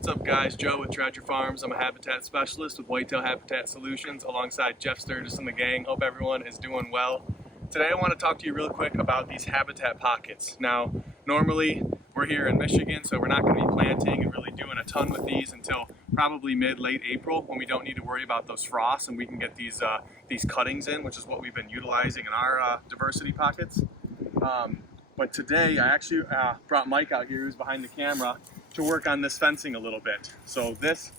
What's up guys, Joe with Treasure Farms. I'm a habitat specialist with Whitetail Habitat Solutions alongside Jeff Sturgis and the gang. Hope everyone is doing well. Today I want to talk to you real quick about these habitat pockets. Now, normally we're here in Michigan, so we're not going to be planting and really doing a ton with these until probably mid-late April when we don't need to worry about those frosts and we can get these cuttings in, which is what we've been utilizing in our diversity pockets. But today I actually brought Mike out here, who's behind the camera, to work on this fencing a little bit. So this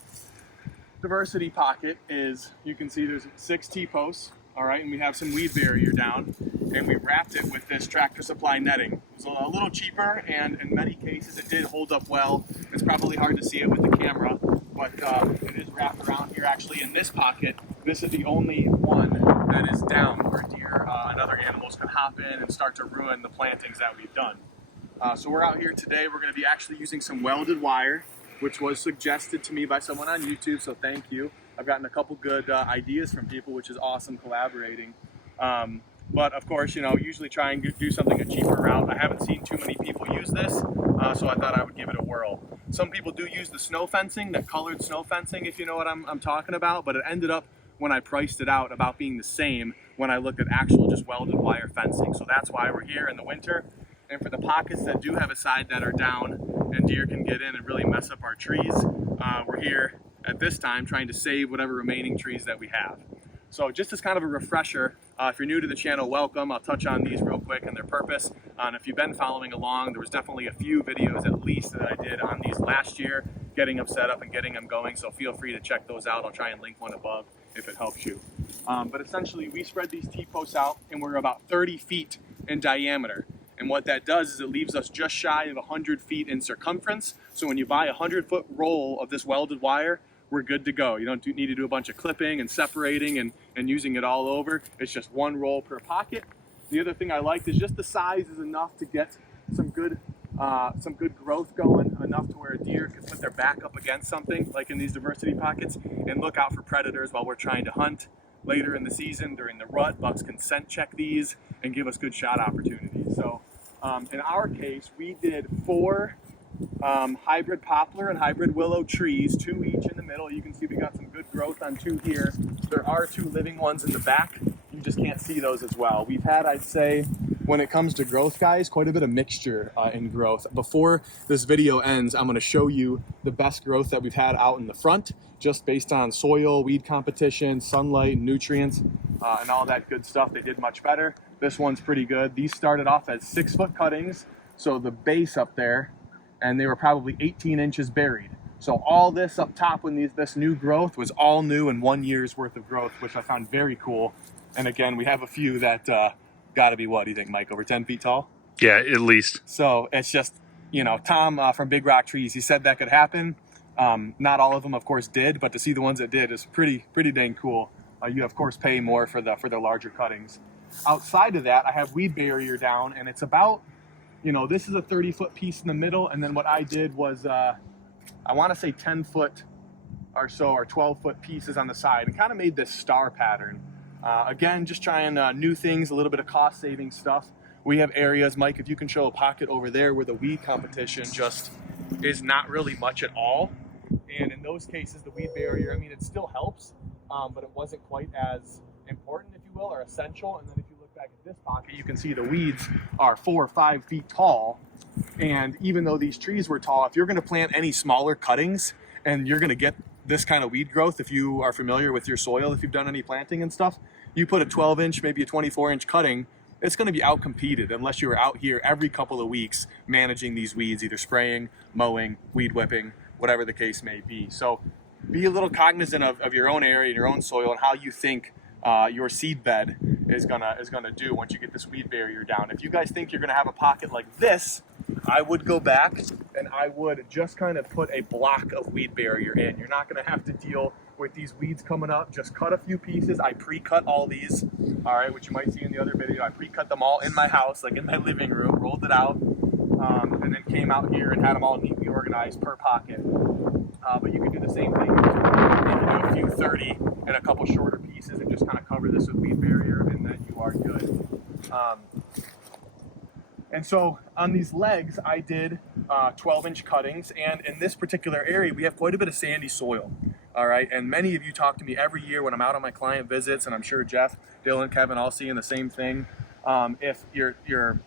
diversity pocket is, you can see there's 6 T-posts, all right, and we have some weed barrier down, and we wrapped it with this Tractor Supply netting. It was a little cheaper, and in many cases it did hold up well. It's probably hard to see it with the camera, but it is wrapped around here. Actually, in this pocket, this is the only one that is down where deer and other animals can hop in and start to ruin the plantings that we've done. So we're out here today. We're going to be actually using some welded wire, which was suggested to me by someone on YouTube, so thank you. I've gotten a couple good ideas from people, which is awesome collaborating. But of course, you know, usually try and do something a cheaper route. I haven't seen too many people use this, so I thought I would give it a whirl. Some people do use the snow fencing, that colored snow fencing, if you know what I'm talking about, but it ended up, when I priced it out, about being the same when I looked at actual just welded wire fencing. So that's why we're here in the winter. And for the pockets that do have a side that are down and deer can get in and really mess up our trees, we're here at this time trying to save whatever remaining trees that we have. So just as kind of a refresher, if you're new to the channel, welcome. I'll touch on these real quick and their purpose. And if you've been following along, there was definitely a few videos at least that I did on these last year, getting them set up and getting them going. So feel free to check those out. I'll try and link one above if it helps you. But essentially, we spread these T-posts out and we're about 30 feet in diameter. And what that does is it leaves us just shy of 100 feet in circumference. So when you buy a 100-foot roll of this welded wire, we're good to go. You don't need to do a bunch of clipping and separating and using it all over. It's just one roll per pocket. The other thing I liked is just the size is enough to get some good growth going, enough to where a deer can put their back up against something, like in these diversity pockets, and look out for predators while we're trying to hunt. Later in the season, during the rut, bucks can scent check these and give us good shot opportunities. So in our case, we did 4 hybrid poplar and hybrid willow trees, 2 each in the middle. You can see we got some good growth on 2 here. There are 2 living ones in the back. You just can't see those as well. We've had, I'd say, when it comes to growth, guys, quite a bit of mixture in growth. Before this video ends, I'm going to show you the best growth that we've had out in the front, just based on soil, weed competition, sunlight, nutrients, and all that good stuff. They did much better. This one's pretty good. These started off as 6-foot cuttings, so the base up there, and they were probably 18 inches buried. So all this up top when this new growth was all new and 1 year's worth of growth, which I found very cool. And again, we have a few that got to be, what do you think, Mike, over 10 feet tall? Yeah, at least. So it's just, you know, Tom from Big Rock Trees, he said that could happen. Not all of them, of course, did, but to see the ones that did is pretty dang cool. You, of course, pay more for the larger cuttings. Outside of that, I have weed barrier down, and it's about, you know, this is a 30-foot piece in the middle, and then what I did was, I want to say 10-foot or so, or 12-foot pieces on the side, and kind of made this star pattern. Again, just trying new things, a little bit of cost-saving stuff. We have areas, Mike, if you can show a pocket over there where the weed competition just is not really much at all. And in those cases, the weed barrier, I mean, it still helps, but it wasn't quite as important, if you will, or essential. And then if you look back at this pocket, you can see the weeds are 4 or 5 feet tall. And even though these trees were tall, if you're going to plant any smaller cuttings and you're going to get this kind of weed growth, if you are familiar with your soil, if you've done any planting and stuff, you put a 12-inch, maybe a 24-inch cutting, it's going to be outcompeted unless you are out here every couple of weeks managing these weeds, either spraying, mowing, weed whipping, whatever the case may be. So be a little cognizant of your own area, your own soil, and how you think your seed bed is gonna do once you get this weed barrier down. If you guys think you're gonna have a pocket like this, I would go back and I would just kind of put a block of weed barrier in. You're not gonna have to deal with these weeds coming up. Just cut a few pieces. I pre-cut all these, all right, which you might see in the other video. I pre-cut them all in my house, like in my living room, rolled it out, and then came out here and had them all neatly organized per pocket. But you can do the same thing. You can do a few 30 and a couple shorter pieces and just kind of cover this with weed barrier, and then you are good. And so on these legs, I did 12-inch cuttings, and in this particular area, we have quite a bit of sandy soil. All right, and many of you talk to me every year when I'm out on my client visits, and I'm sure Jeff, Dylan, Kevin, all seeing the same thing. If your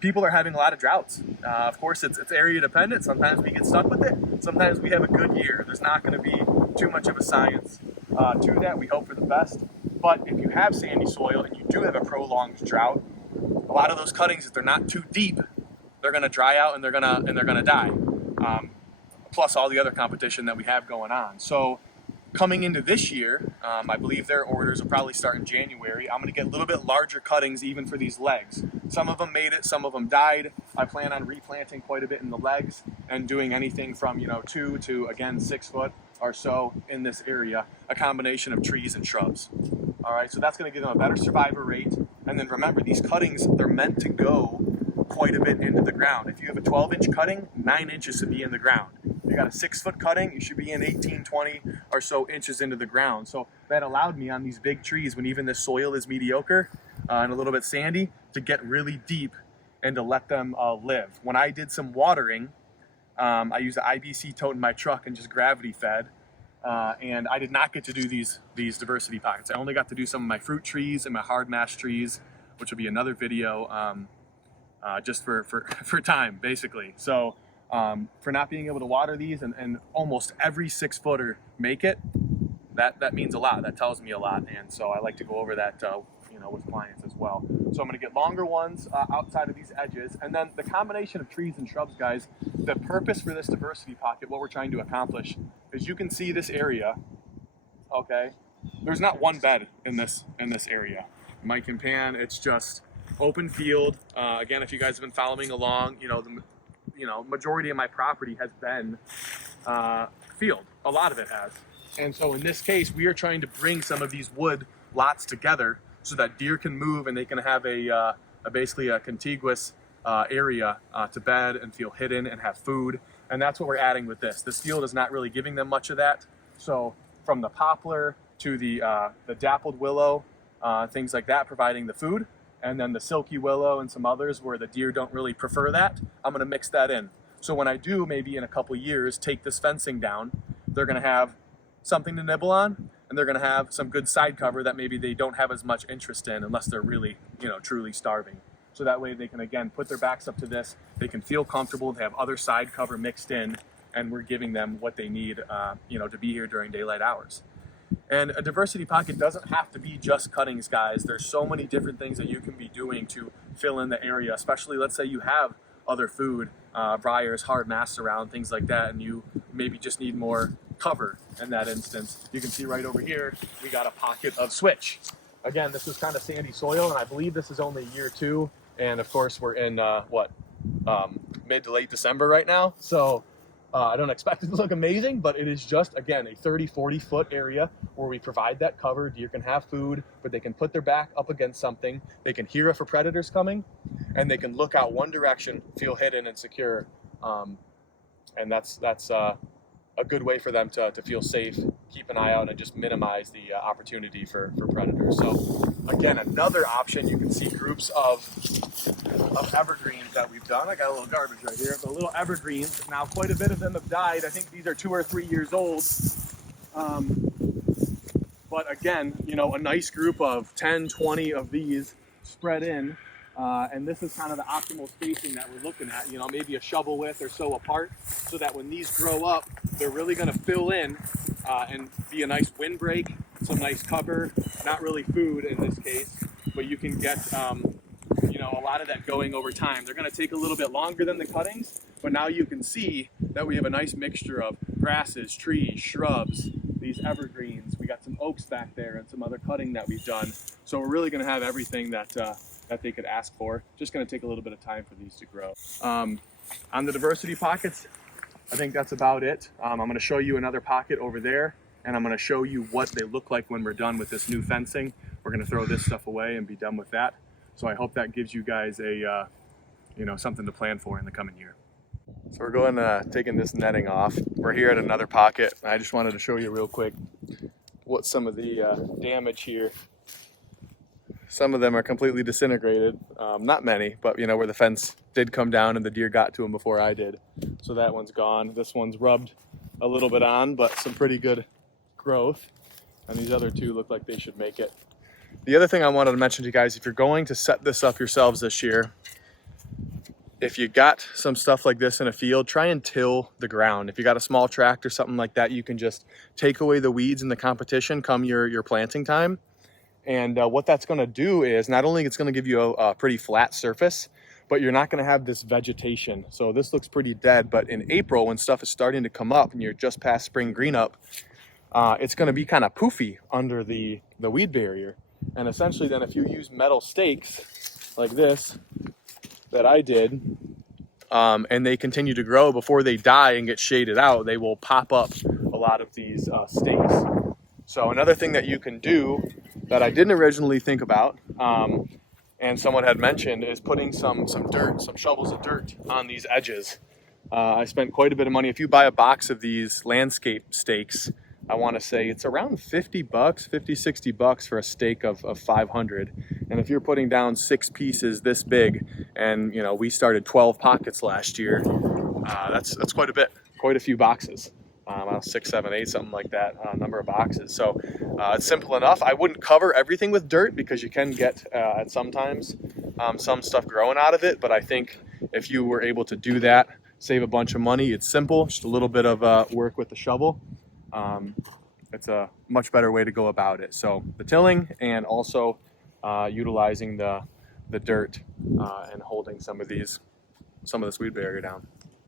people are having a lot of droughts, of course it's area dependent. Sometimes we get stuck with it. Sometimes we have a good year. There's not going to be too much of a science to that. We hope for the best. But if you have sandy soil and you do have a prolonged drought, a lot of those cuttings, if they're not too deep, they're going to dry out and they're gonna die. Plus all the other competition that we have going on. So coming into this year, I believe their orders will probably start in January. I'm going to get a little bit larger cuttings even for these legs. Some of them made it, some of them died. I plan on replanting quite a bit in the legs and doing anything from 2 to again 6 foot or so in this area, a combination of trees and shrubs. All right, so that's going to give them a better survivor rate. And then remember, these cuttings, they're meant to go quite a bit into the ground. If you have a 12-inch cutting, 9 inches to be in the ground. If you got a 6-foot cutting, you should be in 18, 20 or so inches into the ground. So that allowed me on these big trees, when even the soil is mediocre and a little bit sandy, to get really deep and to let them live. When I did some watering, I used an IBC tote in my truck and just gravity fed. And I did not get to do these diversity pockets. I only got to do some of my fruit trees and my hard mash trees, which will be another video just for time, basically. So for not being able to water these and almost every 6-footer make it, that means a lot. That tells me a lot. And so I like to go over that with clients as well. So I'm going to get longer ones outside of these edges, and then the combination of trees and shrubs, guys. The purpose for this diversity pocket, what we're trying to accomplish, is you can see this area. Okay, there's not one bed in this area. Mike and Pan, it's just open field. Again, if you guys have been following along, the majority of my property has been field. A lot of it has. And so in this case, we are trying to bring some of these wood lots together so that deer can move and they can have basically a contiguous area to bed and feel hidden and have food. And that's what we're adding with this. This field is not really giving them much of that. So from the poplar to the dappled willow, things like that, providing the food, and then the silky willow and some others where the deer don't really prefer that, I'm going to mix that in. So when I do, maybe in a couple years, take this fencing down, they're going to have something to nibble on, and they're going to have some good side cover that maybe they don't have as much interest in unless they're really, truly starving. So that way they can, again, put their backs up to this, they can feel comfortable, they have other side cover mixed in, and we're giving them what they need, to be here during daylight hours. And a diversity pocket doesn't have to be just cuttings, guys. There's so many different things that you can be doing to fill in the area, especially let's say you have other food, briars, hard mass around, things like that, and you maybe just need more cover in that instance. You can see right over here, we got a pocket of switch. Again, this is kind of sandy soil, and I believe this is only year 2. And of course, we're in mid to late December right now. So I don't expect it to look amazing, but it is just, again, a 30, 40 foot area where we provide that cover. Deer can have food, but they can put their back up against something. They can hear if a predator's coming, and they can look out one direction, feel hidden and secure. And that's a good way for them to feel safe, keep an eye out, and just minimize the opportunity for predators. So again, another option, you can see groups of evergreens that we've done. I got a little garbage right here. The little evergreens, now quite a bit of them have died. I think these are 2 or 3 years old. But again, a nice group of 10, 20 of these spread in. And this is kind of the optimal spacing that we're looking at, maybe a shovel width or so apart, so that when these grow up, they're really going to fill in and be a nice windbreak, some nice cover, not really food in this case, but you can get, a lot of that going over time. They're going to take a little bit longer than the cuttings, but now you can see that we have a nice mixture of grasses, trees, shrubs, these evergreens. We got some oaks back there and some other cutting that we've done. So we're really going to have everything that they could ask for. Just going to take a little bit of time for these to grow. On the diversity pockets, I think that's about it. I'm going to show you another pocket over there, and I'm going to show you what they look like when we're done with this new fencing. We're going to throw this stuff away and be done with that. So I hope that gives you guys a, something to plan for in the coming year. So we're going taking this netting off. We're here at another pocket. I just wanted to show you real quick what some of the damage here. Some of them are completely disintegrated. Not many, but where the fence did come down and the deer got to him before I did. So that one's gone. This one's rubbed a little bit on, but some pretty good growth. And these other two look like they should make it. The other thing I wanted to mention to you guys, if you're going to set this up yourselves this year, if you got some stuff like this in a field, try and till the ground. If you got a small tract or something like that, you can just take away the weeds in the competition come your planting time. And what that's going to do is not only it's going to give you a pretty flat surface, but you're not going to have this vegetation. So this looks pretty dead, but in April when stuff is starting to come up and you're just past spring green up, it's going to be kind of poofy under the weed barrier. And essentially then if you use metal stakes like this that I did, and they continue to grow before they die and get shaded out, they will pop up a lot of these stakes. So another thing that you can do that I didn't originally think about, and someone had mentioned, is putting some dirt, some shovels of dirt on these edges. I spent quite a bit of money. If you buy a box of these landscape stakes, I want to say it's around 50 bucks, 50, 60 bucks for a stake of 500. And if you're putting down 6 pieces this big, and you know, we started 12 pockets last year, that's quite a bit, quite a few boxes. 6, 7, 8, something like that, number of boxes. So it's simple enough. I wouldn't cover everything with dirt because you can get at sometimes some stuff growing out of it. But I think if you were able to do that, save a bunch of money. It's simple, just a little bit of work with the shovel. It's a much better way to go about it. So the tilling and also utilizing the dirt and holding some of this weed barrier down.